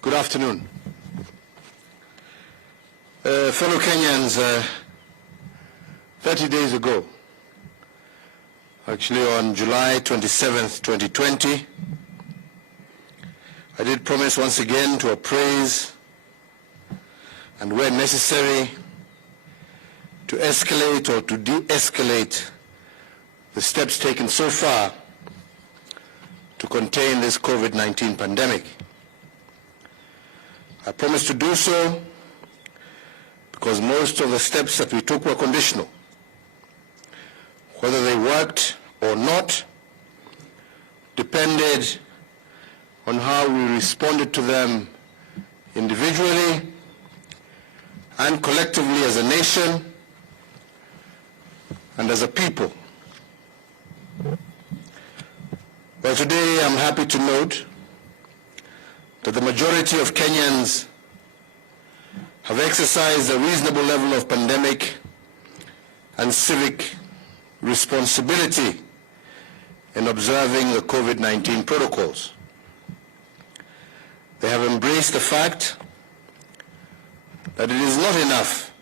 Good afternoon. Fellow Kenyans, 30 days ago, actually on July 27th, 2020, I did promise once again to appraise and, where necessary, to escalate or to de-escalate the steps taken so far to contain this COVID-19 pandemic. I promised to do so because most of the steps that we took were conditional. Whether they worked or not depended on how we responded to them individually and collectively as a nation and as a people. Well, today I'm happy to note that the majority of Kenyans have exercised a reasonable level of pandemic and civic responsibility in observing the COVID-19 protocols. They have embraced the fact that it is not enough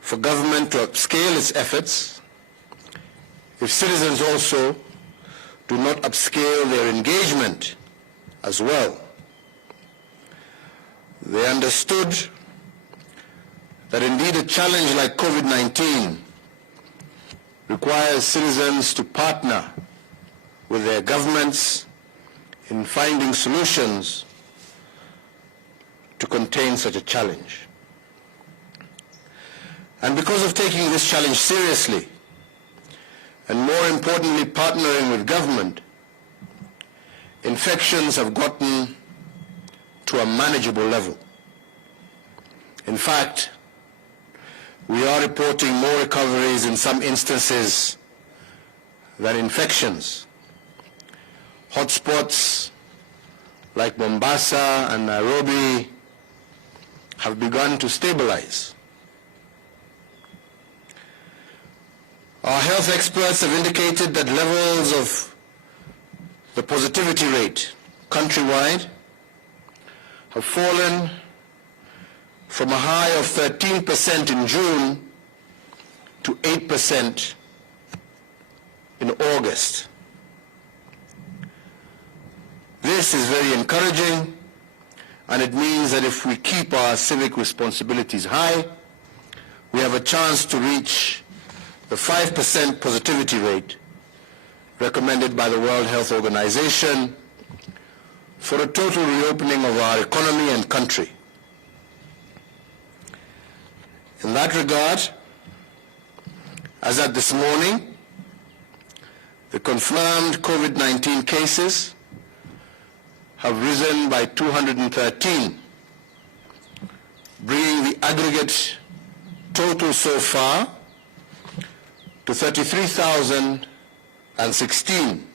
for government to upscale its efforts if citizens also do not upscale their engagement as well. They understood that indeed a challenge like COVID-19 requires citizens to partner with their governments in finding solutions to contain such a challenge. And because of taking this challenge seriously, and more importantly partnering with government, infections have gotten to a manageable level. In fact, we are reporting more recoveries in some instances than infections. Hotspots like Mombasa and Nairobi have begun to stabilize. Our health experts have indicated that levels of the positivity rate countrywide have fallen from a high of 13% in June to 8% in August. This is very encouraging, and it means that if we keep our civic responsibilities high, we have a chance to reach the 5% positivity rate recommended by the World Health Organization for a total reopening of our economy and country. In that regard, as at this morning, the confirmed COVID-19 cases have risen by 213, bringing the aggregate total so far to 33,016.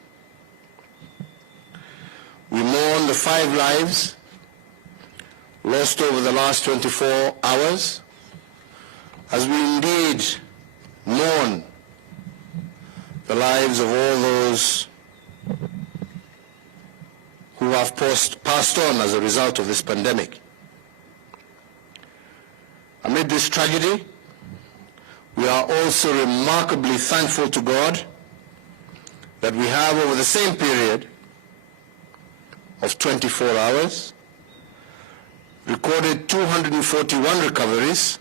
We mourn the 5 lives lost over the last 24 hours, as we indeed mourn the lives of all those who have passed on as a result of this pandemic. Amid this tragedy, we are also remarkably thankful to God that we have, over the same period of 24 hours, recorded 241 recoveries,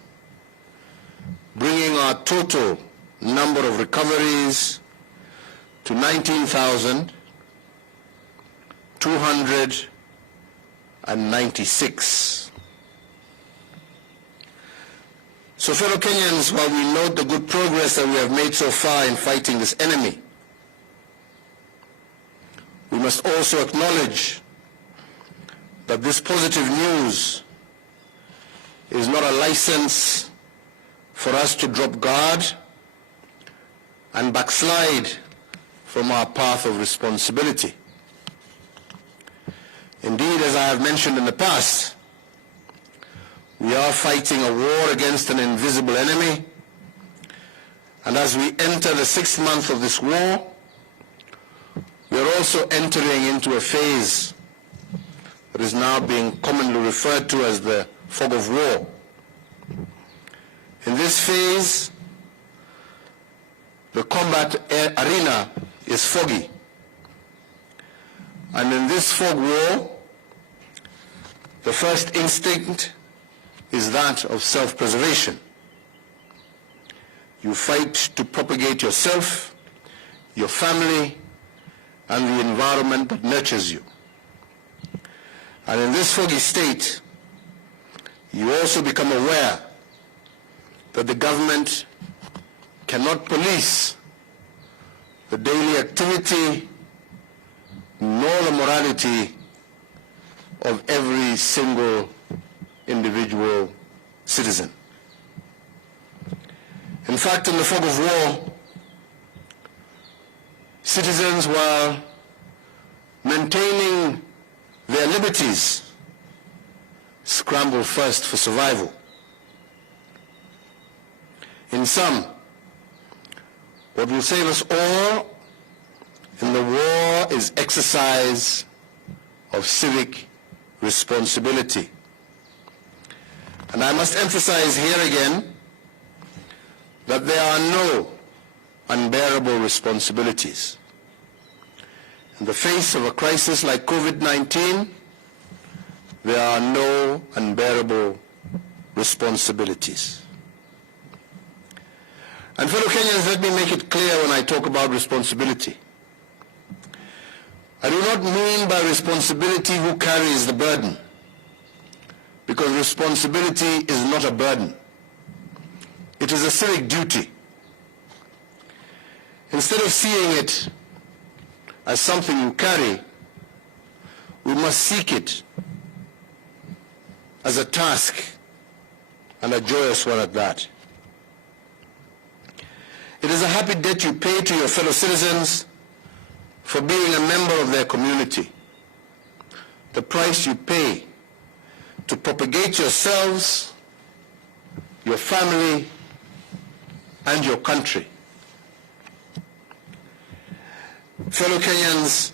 bringing our total number of recoveries to 19,296. So, fellow Kenyans, while we note the good progress that we have made so far in fighting this enemy, we must also acknowledge that this positive news is not a license for us to drop guard and backslide from our path of responsibility. Indeed, as I have mentioned in the past, we are fighting a war against an invisible enemy, and as we enter the 6th month of this war, we are also entering into a phase that is now being commonly referred to as the fog of war. In this phase, the combat arena is foggy. And in this fog war, the first instinct is that of self-preservation. You fight to propagate yourself, your family, and the environment that nurtures you. And in this foggy state, you also become aware that the government cannot police the daily activity nor the morality of every single individual citizen. In fact, in the fog of war, citizens, while maintaining their liberties, scramble first for survival. In sum, what will save us all in the war is exercise of civic responsibility. And I must emphasize here again that there are no unbearable responsibilities. In the face of a crisis like COVID-19, there are no unbearable responsibilities. And fellow Kenyans, let me make it clear when I talk about responsibility. I do not mean by responsibility who carries the burden, because responsibility is not a burden. It is a civic duty. Instead of seeing it as something you carry, we must seek it as a task, and a joyous one at that. It is a happy debt you pay to your fellow citizens for being a member of their community. The price you pay to propagate yourselves, your family, and your country. Fellow Kenyans,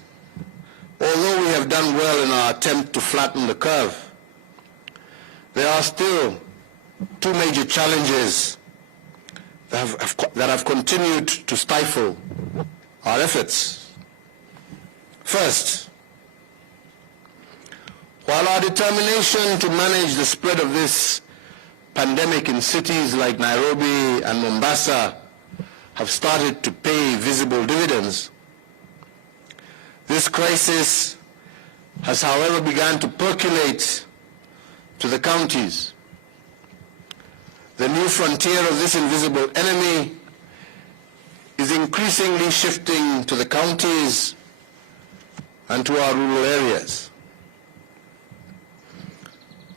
although we have done well in our attempt to flatten the curve, there are still two major challenges that have continued to stifle our efforts. First, while our determination to manage the spread of this pandemic in cities like Nairobi and Mombasa have started to pay visible dividends, this crisis has, however, begun to percolate to the counties. The new frontier of this invisible enemy is increasingly shifting to the counties and to our rural areas.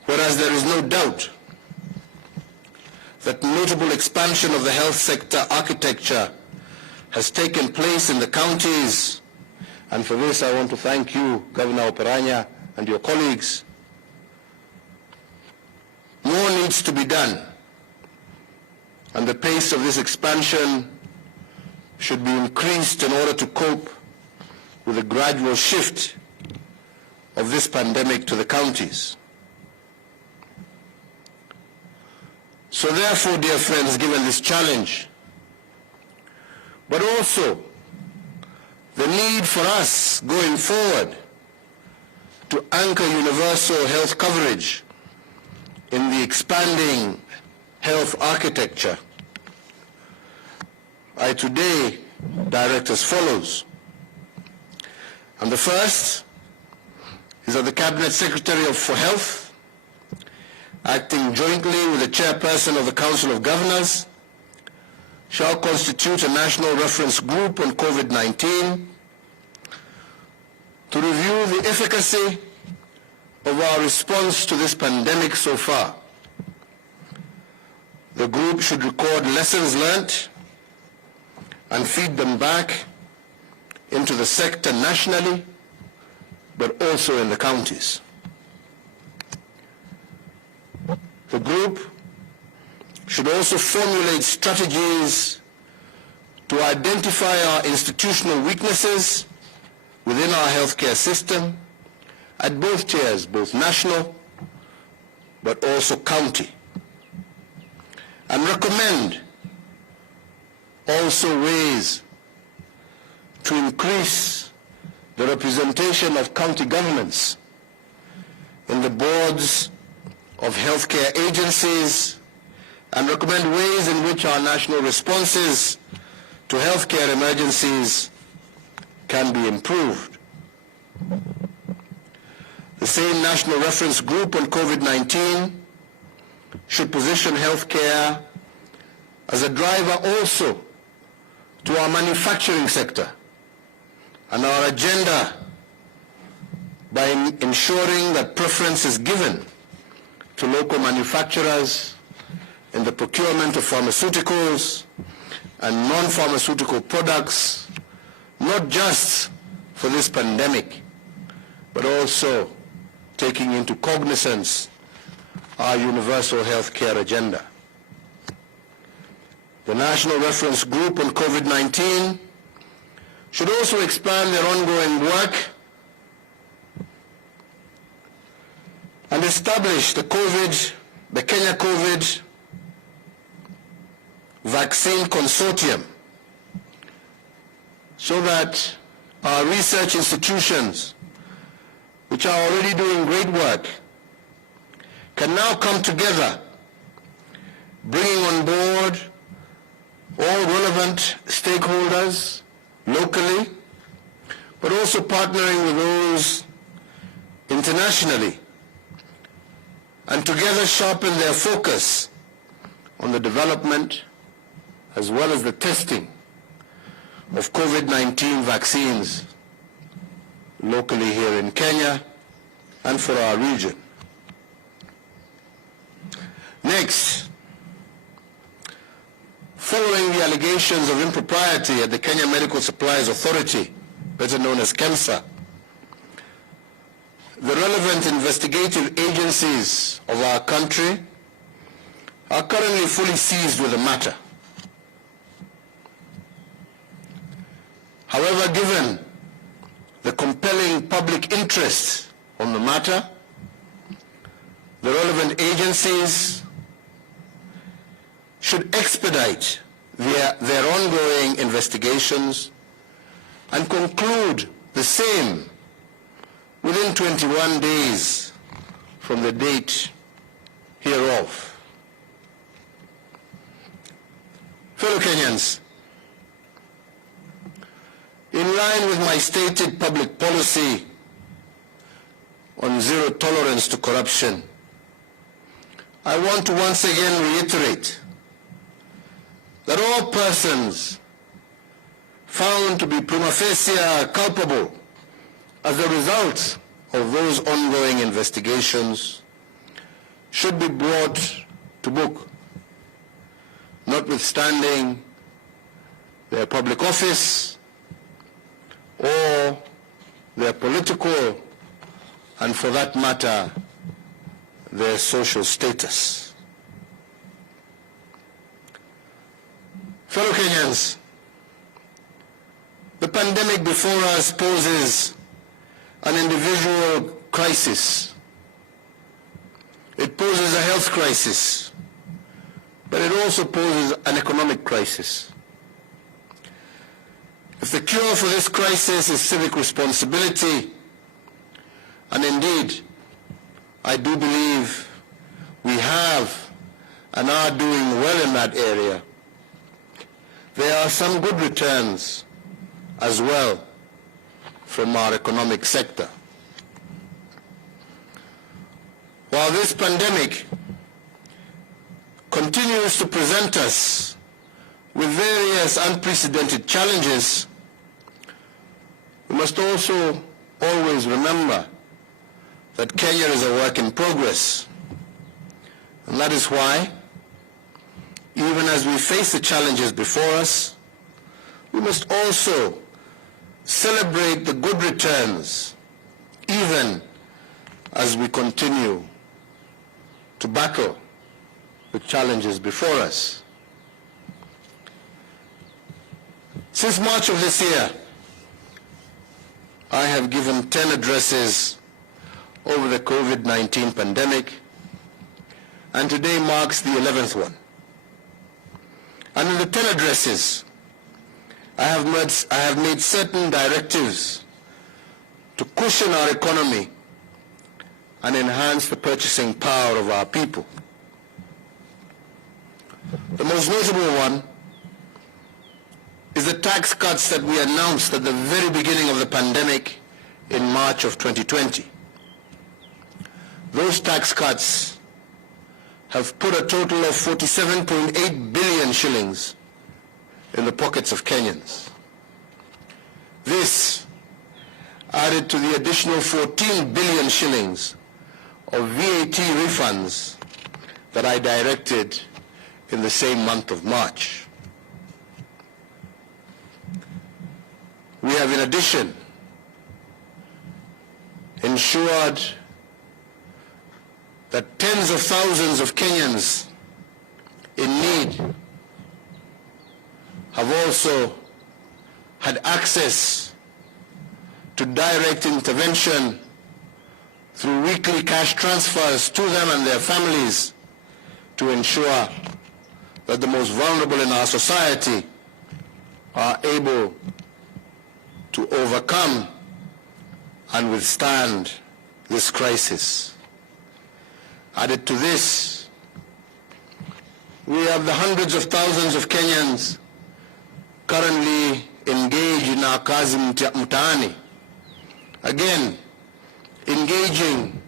Whereas there is no doubt that notable expansion of the health sector architecture has taken place in the counties, and for this I want to thank you, Governor Oparanya, and your colleagues. More needs to be done, and the pace of this expansion should be increased in order to cope with the gradual shift of this pandemic to the counties. So therefore, dear friends, given this challenge, but also the need for us going forward to anchor universal health coverage in the expanding health architecture, I today direct as follows. And the first is that the Cabinet Secretary for Health, acting jointly with the Chairperson of the Council of Governors, shall constitute a national reference group on COVID-19 to review the efficacy of our response to this pandemic so far. The group should record lessons learned and feed them back into the sector nationally, but also in the counties. The group should also formulate strategies to identify our institutional weaknesses within our healthcare system at both tiers, both national but also county, and recommend also ways to increase the representation of county governments in the boards of healthcare agencies, and recommend ways in which our national responses to healthcare emergencies can be improved. The same National Reference Group on COVID-19 should position healthcare as a driver also to our manufacturing sector and our agenda by ensuring that preference is given to local manufacturers in the procurement of pharmaceuticals and non-pharmaceutical products, not just for this pandemic, but also taking into cognizance our universal health care agenda. The National Reference Group on COVID-19 should also expand their ongoing work and establish the Kenya COVID Vaccine Consortium, so that our research institutions, which are already doing great work, can now come together, bringing on board all relevant stakeholders locally, but also partnering with those internationally, and together sharpen their focus on the development as well as the testing of COVID-19 vaccines locally here in Kenya and for our region. Next, following the allegations of impropriety at the Kenya Medical Supplies Authority, better known as KEMSA, the relevant investigative agencies of our country are currently fully seized with the matter. However, given the compelling public interest on the matter, the relevant agencies should expedite their ongoing investigations and conclude the same within 21 days from the date hereof. Fellow Kenyans, in line with my stated public policy on zero tolerance to corruption, I want to once again reiterate that all persons found to be prima facie culpable as a result of those ongoing investigations should be brought to book, notwithstanding their public office or their political, and for that matter, their social status. Fellow Kenyans, the pandemic before us poses an individual crisis. It poses a health crisis, but it also poses an economic crisis. If the cure for this crisis is civic responsibility, and indeed, I do believe we have and are doing well in that area, there are some good returns as well from our economic sector. While this pandemic continues to present us with various unprecedented challenges, we must also always remember that Kenya is a work in progress. And that is why, even as we face the challenges before us, we must also celebrate the good returns, even as we continue to battle the challenges before us. Since March of this year, I have given 10 addresses over the COVID-19 pandemic, and today marks the 11th one. And in the 10 addresses, I have made certain directives to cushion our economy and enhance the purchasing power of our people. The most notable one is the tax cuts that we announced at the very beginning of the pandemic in March of 2020. Those tax cuts have put a total of 47.8 billion shillings in the pockets of Kenyans. This, added to the additional 14 billion shillings of VAT refunds that I directed in the same month of March. We have in addition ensured that tens of thousands of Kenyans in need have also had access to direct intervention through weekly cash transfers to them and their families to ensure that the most vulnerable in our society are able to overcome and withstand this crisis. Added to this, we have the hundreds of thousands of Kenyans currently engaged in our kazi mtaani. Again, engaging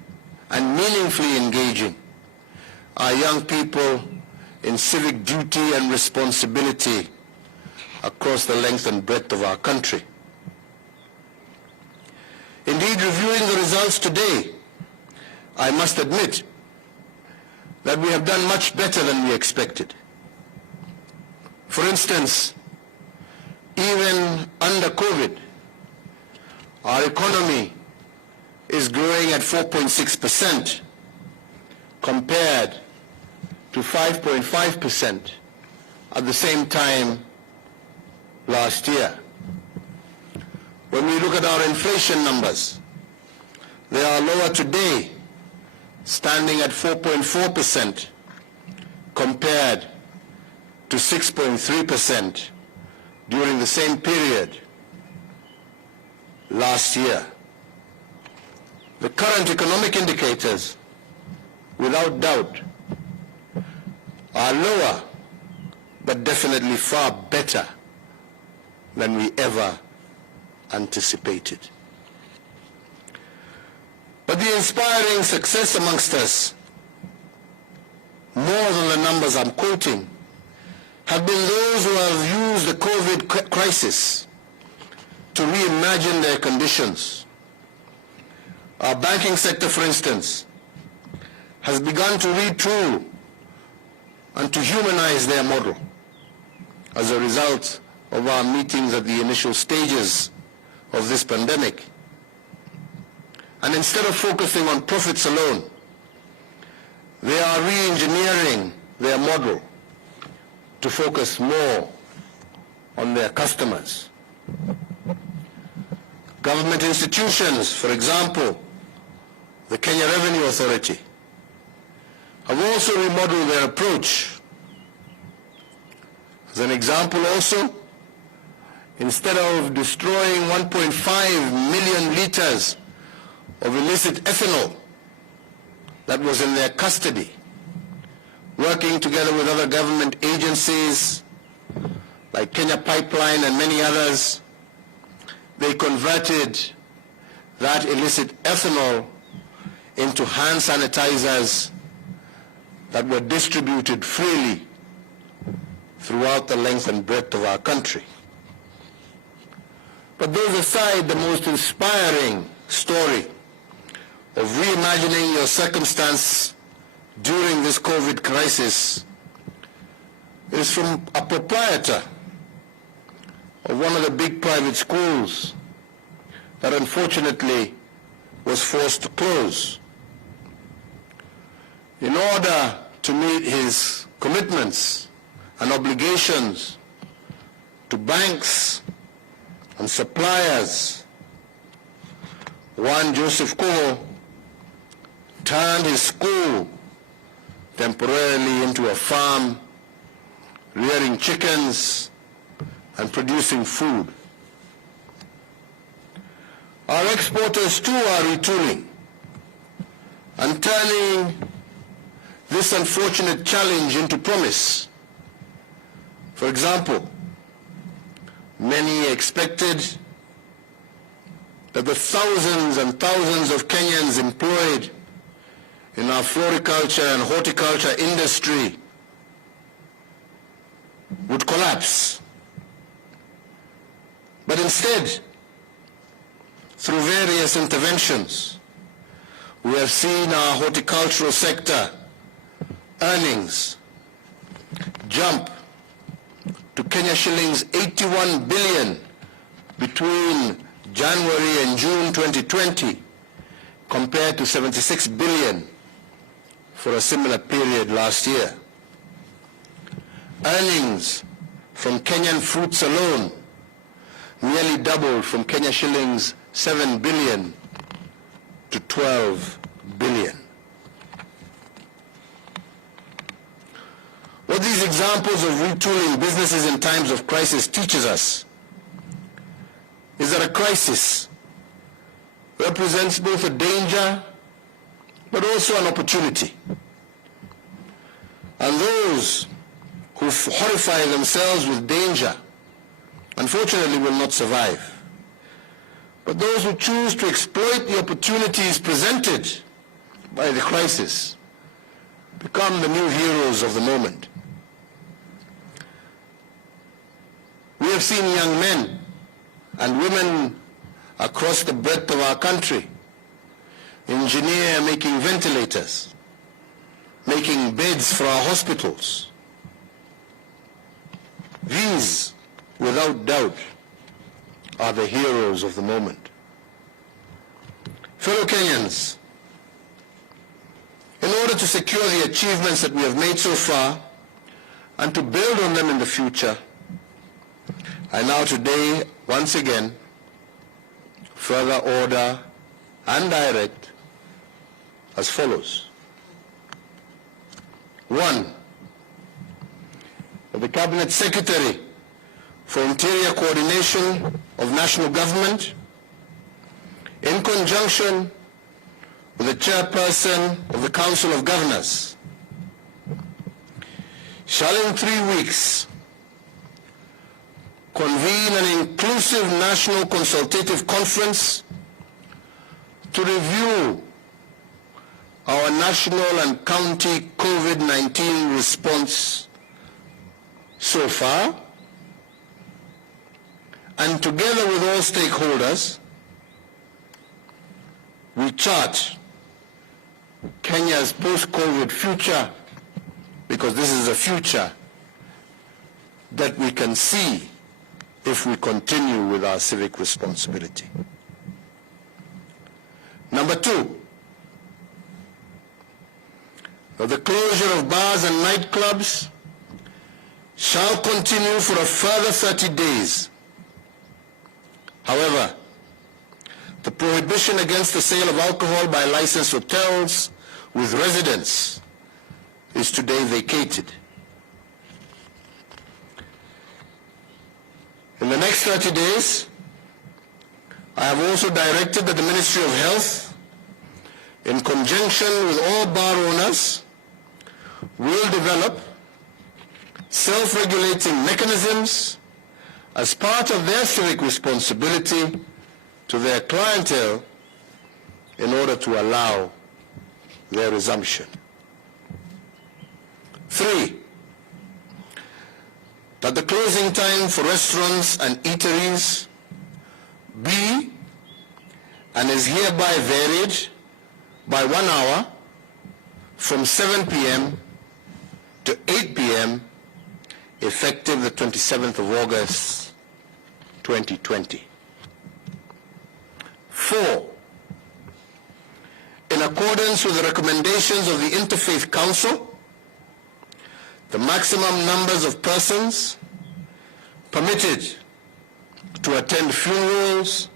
and meaningfully engaging our young people in civic duty and responsibility across the length and breadth of our country. Indeed, reviewing the results today, I must admit that we have done much better than we expected. For instance, even under COVID, our economy is growing at 4.6% compared to 5.5% at the same time last year. When we look at our inflation numbers, they are lower today, standing at 4.4% compared to 6.3% during the same period last year. The current economic indicators, without doubt, are lower, but definitely far better than we ever anticipated. But the inspiring success amongst us, more than the numbers I'm quoting, have been those who have used the COVID crisis to reimagine their conditions. Our banking sector, for instance, has begun to retool and to humanize their model as a result of our meetings at the initial stages of this pandemic. And instead of focusing on profits alone, they are re-engineering their model to focus more on their customers. Government institutions, for example, the Kenya Revenue Authority, have also remodeled their approach. As an example also, instead of destroying 1.5 million liters of illicit ethanol that was in their custody, working together with other government agencies like Kenya Pipeline and many others, they converted that illicit ethanol into hand sanitizers that were distributed freely throughout the length and breadth of our country. But those aside, the most inspiring story of reimagining your circumstance during this COVID crisis is from a proprietor of one of the big private schools that unfortunately was forced to close. In order to meet his commitments and obligations to banks and suppliers, one Joseph Kumo turned his school temporarily into a farm, rearing chickens and producing food. Our exporters too are retooling and turning this unfortunate challenge into promise. For example, many expected that the thousands and thousands of Kenyans employed in our floriculture and horticulture industry would collapse. But instead, through various interventions, we have seen our horticultural sector earnings jump to Kenya shillings 81 billion between January and June 2020, compared to 76 billion for a similar period last year. Earnings from Kenyan fruits alone nearly doubled from Kenya shillings 7 billion to 12 billion. What these examples of retooling businesses in times of crisis teaches us is that a crisis represents both a danger but also an opportunity. And those who horrify themselves with danger, unfortunately, will not survive. But those who choose to exploit the opportunities presented by the crisis become the new heroes of the moment. We have seen young men and women across the breadth of our country engineer making ventilators, making beds for our hospitals. These, without doubt, are the heroes of the moment. Fellow Kenyans, in order to secure the achievements that we have made so far and to build on them in the future, I now today, once again, further order and direct as follows. 1. The Cabinet Secretary for Interior Coordination of National Government, in conjunction with the Chairperson of the Council of Governors, shall in 3 weeks convene an inclusive national consultative conference to review our national and county COVID-19 response so far, and together with all stakeholders, we chart Kenya's post-COVID future, because this is a future that we can see if we continue with our civic responsibility. Number 2, the closure of bars and nightclubs shall continue for a further 30 days. However, the prohibition against the sale of alcohol by licensed hotels with residents is today vacated. In the next 30 days, I have also directed that the Ministry of Health, in conjunction with all bar owners, will develop self-regulating mechanisms as part of their civic responsibility to their clientele in order to allow their resumption. 3, that the closing time for restaurants and eateries be and is hereby varied by 1 hour from 7 p.m. to 8 p.m. effective the 27th of August 2020. 4, in accordance with the recommendations of the Interfaith Council, the maximum numbers of persons permitted to attend funerals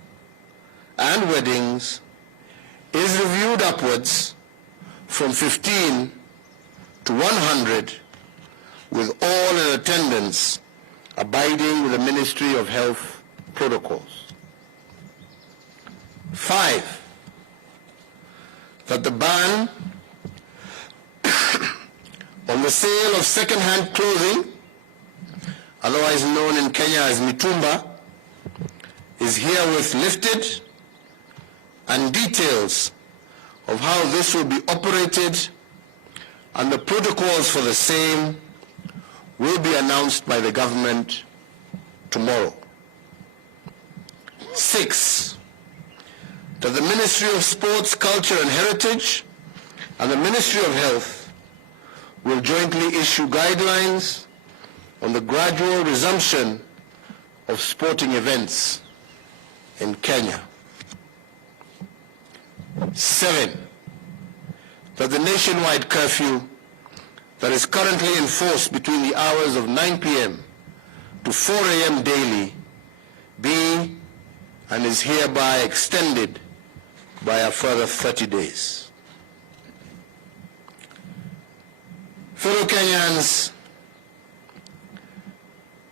and weddings is reviewed upwards from 15 to 100, with all in attendance abiding with the Ministry of Health protocols. 5, that the ban on the sale of second-hand clothing, otherwise known in Kenya as mitumba, is herewith lifted, and details of how this will be operated and the protocols for the same will be announced by the government tomorrow. 6, that the Ministry of Sports, Culture and Heritage and the Ministry of Health will jointly issue guidelines on the gradual resumption of sporting events in Kenya. 7, that the nationwide curfew that is currently enforced between the hours of 9 p.m. to 4 a.m. daily be and is hereby extended by a further 30 days. Fellow Kenyans,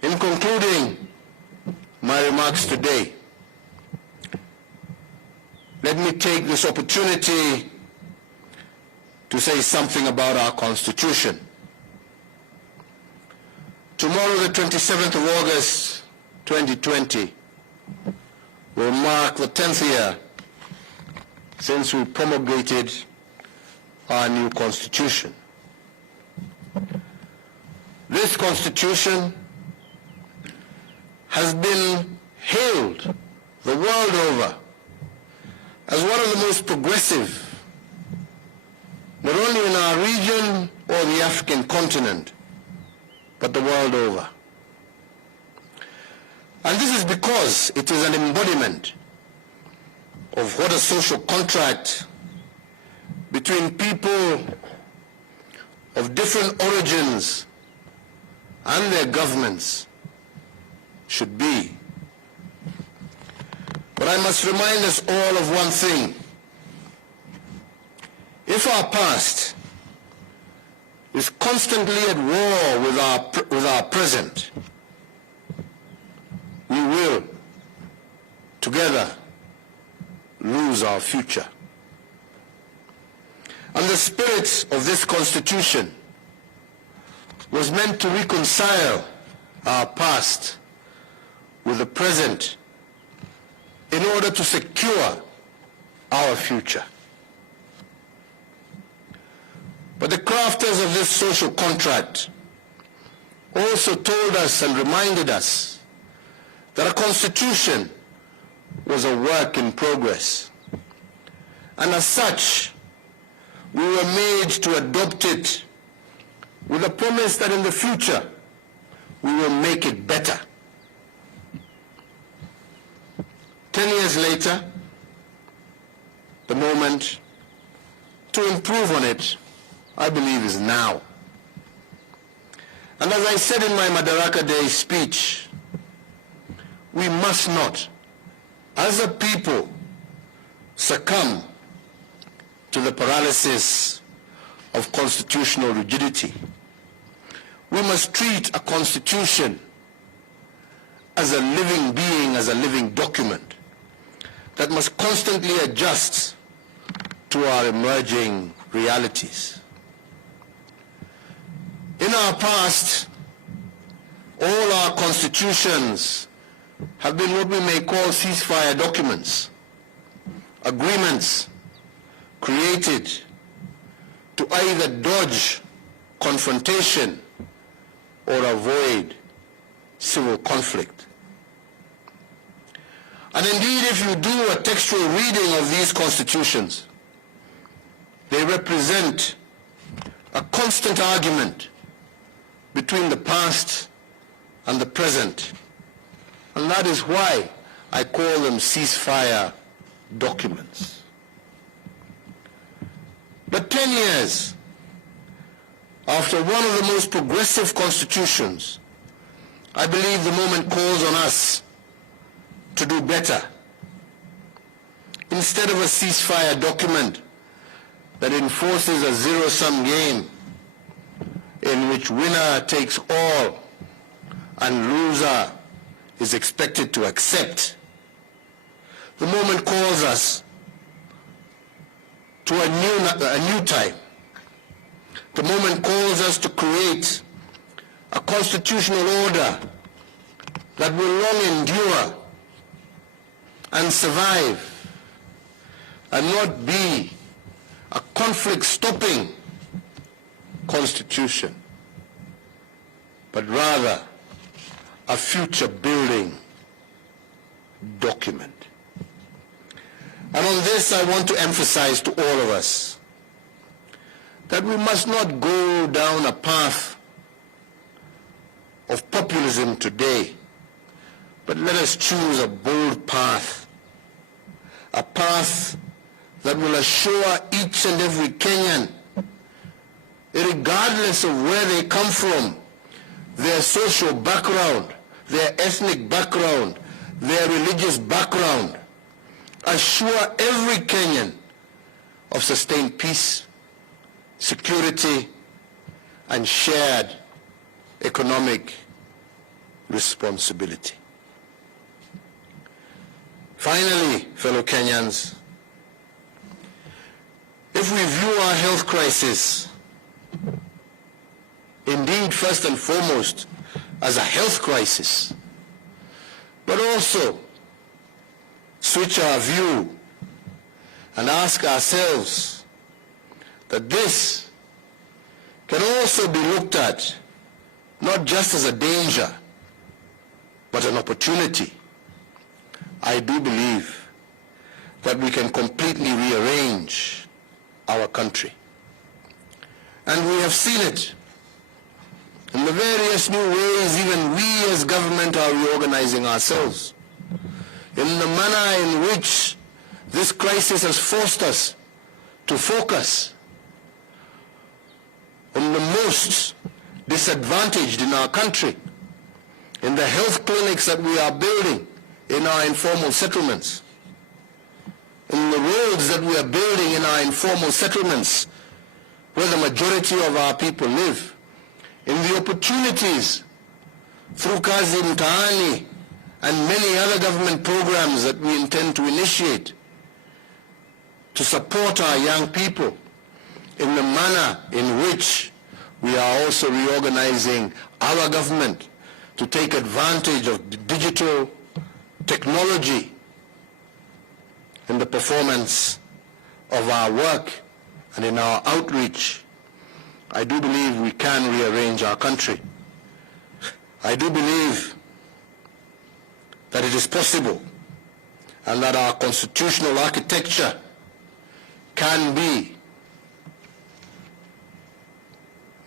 in concluding my remarks today, let me take this opportunity to say something about our Constitution. Tomorrow, the 27th of August, 2020, will mark the 10th year since we promulgated our new Constitution. This Constitution has been hailed the world over as one of the most progressive, not only in our region or the African continent, but the world over. And this is because it is an embodiment of what a social contract between people of different origins and their governments should be. But I must remind us all of one thing. If our past is constantly at war with our present, we will, together, lose our future. And the spirit of this Constitution was meant to reconcile our past with the present in order to secure our future. But the crafters of this social contract also told us and reminded us that a constitution was a work in progress. And as such, we were made to adopt it with a promise that in the future we will make it better. 10 years later, the moment to improve on it, I believe, is now. And as I said in my Madaraka Day speech, we must not, as a people, succumb to the paralysis of constitutional rigidity. We must treat a constitution as a living being, as a living document that must constantly adjust to our emerging realities. In our past, all our constitutions have been what we may call ceasefire documents, agreements created to either dodge confrontation or avoid civil conflict. And indeed, if you do a textual reading of these constitutions, they represent a constant argument between the past and the present. And that is why I call them ceasefire documents. But 10 years after one of the most progressive constitutions, I believe the moment calls on us to do better. Instead of a ceasefire document, that enforces a zero-sum game in which winner takes all and loser is expected to accept. The moment calls us to a new time. The moment calls us to create a constitutional order that will long endure and survive and not be a conflict-stopping constitution, but rather a future-building document. And on this, I want to emphasize to all of us that we must not go down a path of populism today, but let us choose a bold path, a path that will assure each and every Kenyan, regardless of where they come from, their social background, their ethnic background, their religious background, assure every Kenyan of sustained peace, security, and shared economic responsibility. Finally, fellow Kenyans, if we view our health crisis, indeed first and foremost, as a health crisis, but also switch our view and ask ourselves that this can also be looked at not just as a danger, but an opportunity, I do believe that we can completely rearrange our country. And we have seen it in the various new ways even we as government are reorganizing ourselves, in the manner in which this crisis has forced us to focus on the most disadvantaged in our country, in the health clinics that we are building in our informal settlements, in the roads that we are building in our informal settlements where the majority of our people live, in the opportunities through Kazi Mtaani and many other government programs that we intend to initiate to support our young people, in the manner in which we are also reorganizing our government to take advantage of digital technology in the performance of our work and in our outreach. I do believe we can rearrange our country. I do believe that it is possible and that our constitutional architecture can be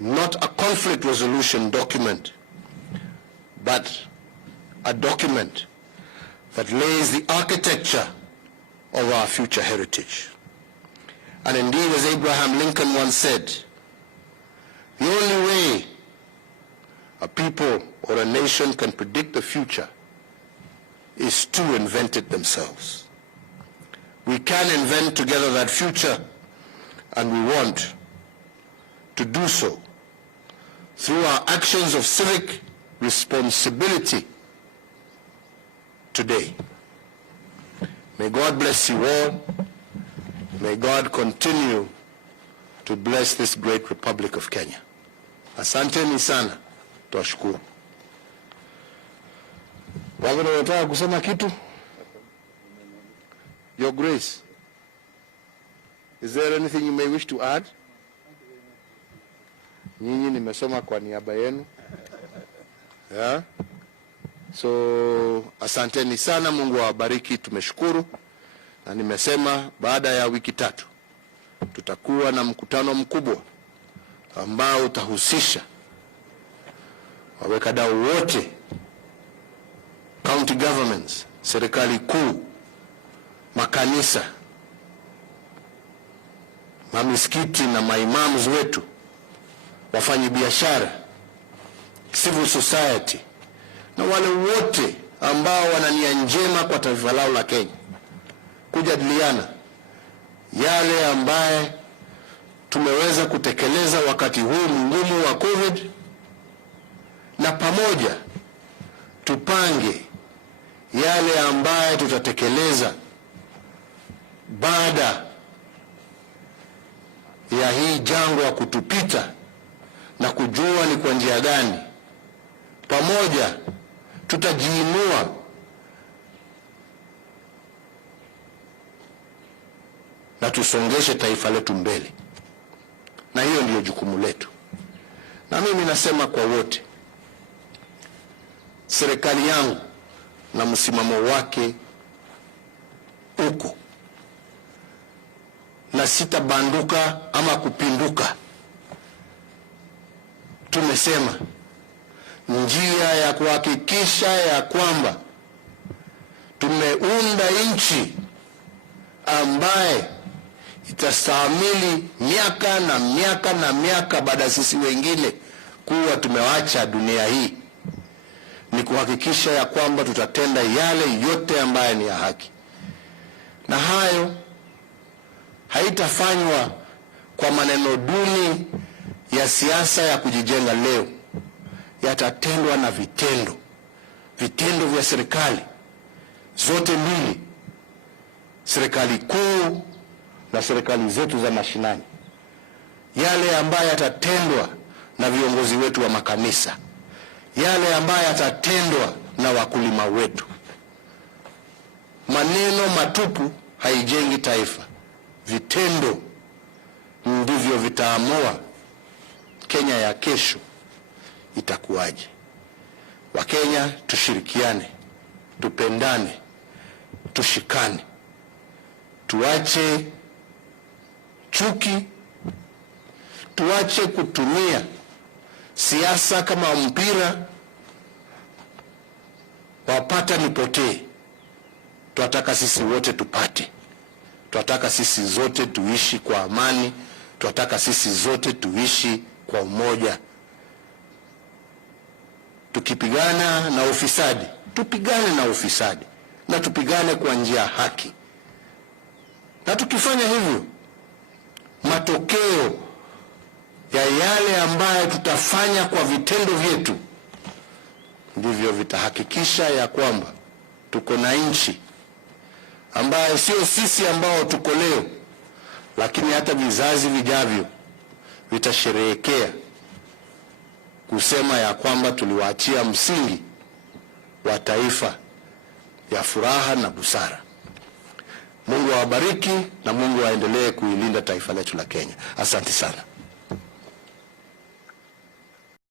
not a conflict resolution document, but a document that lays the architecture of our future heritage. And indeed, as Abraham Lincoln once said, the only way a people or a nation can predict the future is to invent it themselves. We can invent together that future, and we want to do so through our actions of civic responsibility today. May God bless you all. May God continue to bless this great Republic of Kenya. Asanteni sana, twashukuru. Wagona unataka kusema kitu? Your Grace, is there anything you may wish to add? Nyinyi nimesoma kwa niaba yenu. Yeah? So, asanteni sana, Mungu awabariki, tumeshukuru. Na nimesema baada ya wiki 3 tutakuwa na mkutano mkubwa ambao utahusisha wawekadau wote, county governments, serikali kuu, makanisa, mamisikiti na maimamu wetu, wafanyi biashara, civil society, na wale wote ambao wana nia njema kwa taifa lao la Kenya, kujadiliana yale ambaye tumeweza kutekeleza wakati huu mgumu wa COVID, na pamoja tupange yale ambayo tutatekeleza baada ya hii jangwa kutupita, na kujua ni kwa njia gani pamoja tutajiinua na tusongeshe taifa letu mbele. Na hiyo ndiyo jukumu letu. Na mimi nasema kwa wote, serikali yangu na msimamo wake uko, na sitabanduka ama kupinduka. Tumesema njia ya kuhakikisha ya kwamba tumeunda nchi ambaye itastahimili miaka na miaka na miaka baada sisi wengine kuwa tumewacha dunia hii, ni kuhakikisha ya kwamba tutatenda yale yote ambaye ni ya haki. Na hayo haitafanywa kwa maneno duni ya siasa ya kujijenga leo, yatatendwa na vitendo. Vitendo vya serikali zote mbili, serikali kuu na serikali zetu za mashinani, yale ambayo yatatendwa na viongozi wetu wa makanisa, yale ambayo yatatendwa na wakulima wetu. Maneno matupu haijengi taifa. Vitendo ndivyo vitaamua Kenya ya kesho itakuwaje. Wakenya tushirikiane, tupendane, tushikane, tuache chuki, tuache kutumia siasa kama mpira wapata nipotee. Tunataka sisi wote tupate. Tunataka sisi zote tuishi kwa amani. Tunataka sisi zote tuishi kwa umoja. Tukipigana na ufisadi, tupigane na ufisadi, na tupigane kwa njia haki. Na tukifanya hivyo, matokeo ya yale ambayo tutafanya kwa vitendo vyetu ndivyo vitahakikisha ya kwamba tuko na nchi ambayo sio sisi ambao tuko leo, lakini hata vizazi vijavyo vitasherehekea kusema ya kwamba tuliwaachia msingi wa taifa ya furaha na busara. Mungu awabariki na Mungu aendelee kuilinda taifa letu la Kenya. Asante sana.